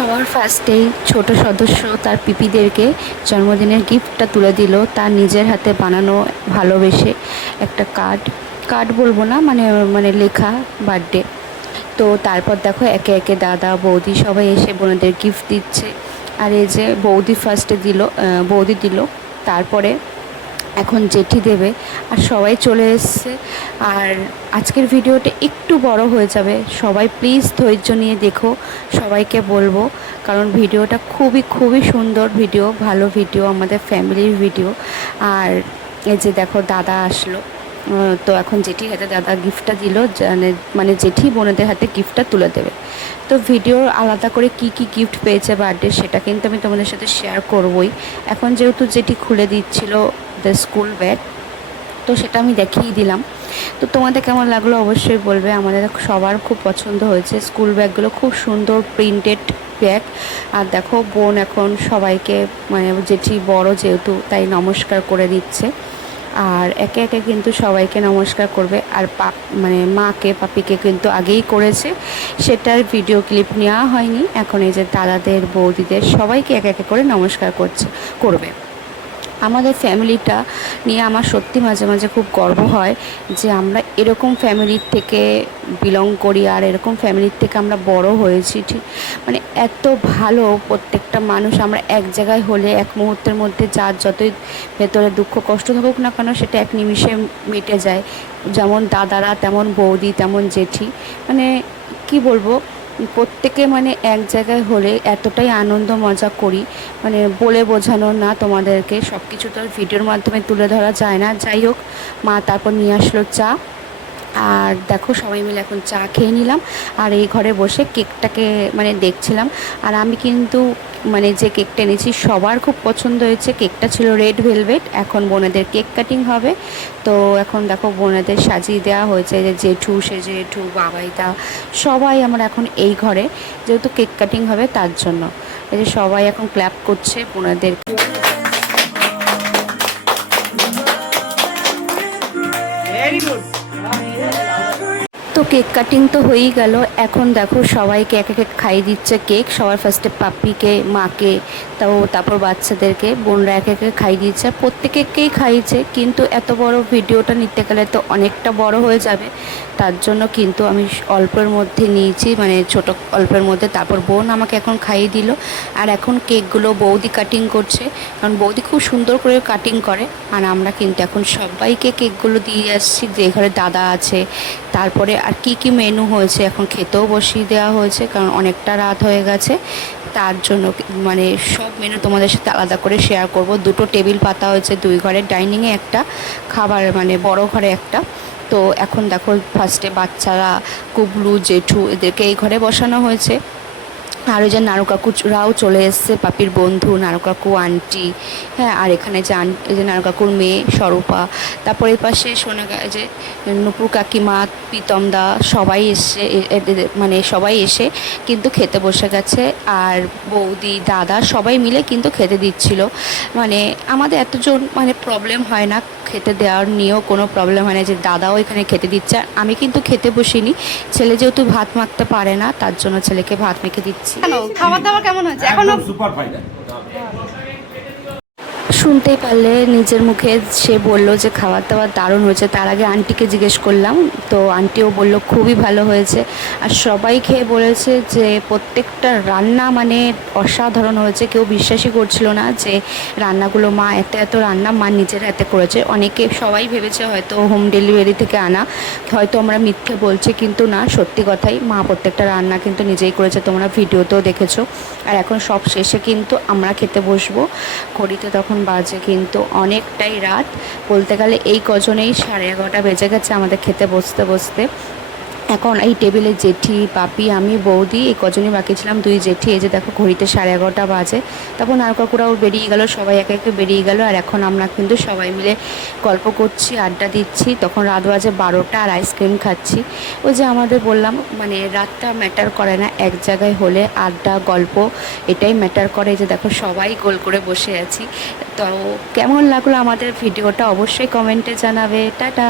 সবার ফার্স্টেই ছোট সদস্য তার পিপিদেরকে জন্মদিনের গিফটটা তুলে দিল তার নিজের হাতে বানানো ভালোবেসে একটা কার্ড। কার্ড বলবো না, মানে মানে লেখা বার্থডে। তো তারপর দেখো একে একে দাদা বৌদি সবাই এসে বোনদের গিফট দিচ্ছে। আর এই যে বৌদি ফার্স্টে দিল, বৌদি দিল, তারপরে এখন জেঠি দেবে। আর সবাই চলে এসছে। আর আজকের ভিডিওটা একটু বড় হয়ে যাবে, সবাই প্লিজ ধৈর্য নিয়ে দেখো, সবাইকে বলবো। কারণ ভিডিওটা খুবই খুবই সুন্দর ভিডিও, ভালো ভিডিও, আমাদের ফ্যামিলির ভিডিও। আর এই যে দেখো দাদা আসলো। তো এখন জেঠির হাতে দাদা গিফটটা দিল, মানে জেঠি বোনেদের হাতে গিফটটা তুলে দেবে। তো ভিডিওর আলাদা করে কি কি গিফট পেয়েছে বার্থডে সেটা কিন্তু আমি তোমাদের সাথে শেয়ার করবই। এখন যেহেতু যেটি খুলে দিচ্ছিল দ্য স্কুল ব্যাগ, তো সেটা আমি দেখিয়ে দিলাম। তো তোমাদের কেমন লাগলো অবশ্যই বলবে। আমাদের সবার খুব পছন্দ হয়েছে স্কুল ব্যাগগুলো, খুব সুন্দর প্রিন্টেড ব্যাগ। আর দেখো বোন এখন সবাইকে, মানে জেঠি বড় যেহেতু তাই নমস্কার করে দিচ্ছে। আর একে একে কিন্তু সবাইকে নমস্কার করবে। আর মানে মাকে পাপিকে কিন্তু আগেই করেছে, সেটার ভিডিও ক্লিপ নেওয়া হয়নি। এখন এই যে দাদাদের বৌদিদের সবাইকে একে একে করে নমস্কার করবে। আমাদের ফ্যামিলিটা নিয়ে আমার সত্যি মাঝে মাঝে খুব গর্ব হয় যে আমরা এরকম ফ্যামিলির থেকে বিলং করি, আর এরকম ফ্যামিলির থেকে আমরা বড় হয়েছি। ঠিক মানে এত ভালো প্রত্যেকটা মানুষ, আমরা এক জায়গায় হলে এক মুহূর্তের মধ্যে যার যতই ভেতরে দুঃখ কষ্ট থাকুক না কেন সেটা এক নিমিষে মিটে যায়। যেমন দাদারা তেমন বৌদি তেমন জেঠি, মানে কি বলবো, প্রত্যেকে মানে এক জায়গায় হলে এতটাই আনন্দ মজা করি, মানে বলে বোঝানো না তোমাদেরকে। সব কিছু তো ভিডিওর মাধ্যমে তুলে ধরা যায় না। যাই হোক, মা তারপর নিয়ে আসলো চা। আর দেখো সবাই মিলে এখন চা খেয়ে নিলাম। আর এই ঘরে বসে কেকটাকে মানে দেখছিলাম। আর আমি কিন্তু মানে যে কেকটা এনেছি সবার খুব পছন্দ হয়েছে। কেকটা ছিল রেড ভেলভেট। এখন বোনেদের কেক কাটিং হবে। তো এখন দেখো বোনেদের সাজিয়ে দেওয়া হয়েছে, যে জেঠু সে জেঠু বাবাইদা সবাই আমরা এখন এই ঘরে, যেহেতু কেক কাটিং হবে তার জন্য। এই যে সবাই এখন ক্ল্যাপ করছে বোনেদের। তো কেক কাটিং তো হয়েই গেল। এখন দেখো সবাইকে এক এক খাইয়ে দিচ্ছে কেক। সবার ফার্স্টে পাপ্পিকে, মাকে, তারপর বাচ্চাদেরকে বোনরা এক এক খাইয়ে দিচ্ছে। প্রত্যেকেই খাইয়েছে, কিন্তু এত বড় ভিডিওটা নিতে গেলে তো অনেকটা বড় হয়ে যাবে। তার জন্য কিন্তু আমি অল্পের মধ্যে নিয়েছি, মানে ছোট অল্পের মধ্যে। তারপর বোন আমাকে এখন খাইয়ে দিল। আর এখন কেকগুলো বৌদি কাটিং করছে, কারণ বৌদি খুব সুন্দর করে কাটিং করে। আর আমরা কিন্তু এখন সবাইকে কেকগুলো দিয়ে আসছি, যে ঘরে দাদা আছে। তারপরে আর কি কি মেনু হয়েছে এখন খেতেও বসিয়ে দেওয়া হয়েছে, কারণ অনেকটা রাত হয়ে গেছে। তার জন্য মানে সব মেনু তোমাদের সাথে আলাদা করে শেয়ার করব। দুটো টেবিল পাতা হয়েছে, দুই ঘরের ডাইনিংয়ে একটা, খাবার মানে বড় ঘরে একটা। তো এখন দেখো ফার্স্টে বাচ্চারা, কুবলু জেঠু এদেরকে এই ঘরে বসানো হয়েছে। আর ওই যে নাড়ু কাকুরাও চলে এসছে, পাপির বন্ধু নাড়ু কাকু আন্টি। হ্যাঁ, আর এখানে যে এই যে নাড়ু কাকুর মেয়ে স্বরূপা। তারপর এই পাশে যে নুপুর কাকিমা, প্রীতম দা সবাই এসছে, মানে সবাই এসে কিন্তু খেতে বসে গেছে। আর বৌদি দাদা সবাই মিলে কিন্তু খেতে দিচ্ছিল। মানে আমাদের এতজন মানে প্রবলেম হয় না, খেতে দেওয়ার নিয়েও কোনো প্রবলেম হয় না, যে দাদাও এখানে খেতে দিচ্ছে। আর আমি কিন্তু খেতে বসিনি, ছেলে যেহেতু ভাত মাখতে পারে না তার জন্য ছেলেকে ভাত মেখে দিচ্ছি। খাবার দাবার কেমন হয়েছে? এখনো সুপার ফাইন। শুনতেই পারলে নিজের মুখে সে বলল যে খাবার দাবার দারুণ হয়েছে। তার আগে আন্টিকে জিজ্ঞেস করলাম, তো আন্টিও বলল খুবই ভালো হয়েছে। আর সবাই খেয়ে বলেছে যে প্রত্যেকটা রান্না মানে অসাধারণ হয়েছে। কেউ বিশ্বাসই করছিল না যে রান্নাগুলো মা এত এত রান্না মা নিজের হাতে করেছে। অনেকে সবাই ভেবেছে হয়তো হোম ডেলিভারি থেকে আনা, হয়তো আমরা মিথ্যে বলছি, কিন্তু না, সত্যি কথাই মা প্রত্যেকটা রান্না কিন্তু নিজেই করেছে। তোমরা ভিডিওতেও দেখেছো। আর এখন সব শেষে কিন্তু আমরা খেতে বসবো। ঘড়িতে তখন বাজে কিন্তু অনেকটাই রাত, বলতে গেলে এই কজনেই 11:30 বেজে গেছে আমাদের খেতে বসতে বসতে। এখন এই টেবিলে জেঠি, পাপি, আমি, বৌদি এই কজনই বাকি ছিলাম, 2 জেঠি। এই যে দেখো ঘড়িতে 11:30 বাজে। তখন আর কাকুরাও বেরিয়ে গেল, সবাই একে একে বেরিয়ে গেল। আর এখন আমরা কিন্তু সবাই মিলে গল্প করছি, আড্ডা দিচ্ছি। তখন রাত বাজে 12টা, আর আইসক্রিম খাচ্ছি। ওই যে আমাদের বললাম, মানে রাতটা ম্যাটার করে না, এক জায়গায় হলে আড্ডা গল্প এটাই ম্যাটার করে। এই যে দেখো সবাই গোল করে বসে আছি। তো কেমন লাগলো আমাদের ভিডিওটা অবশ্যই কমেন্টে জানাবে। টাটা।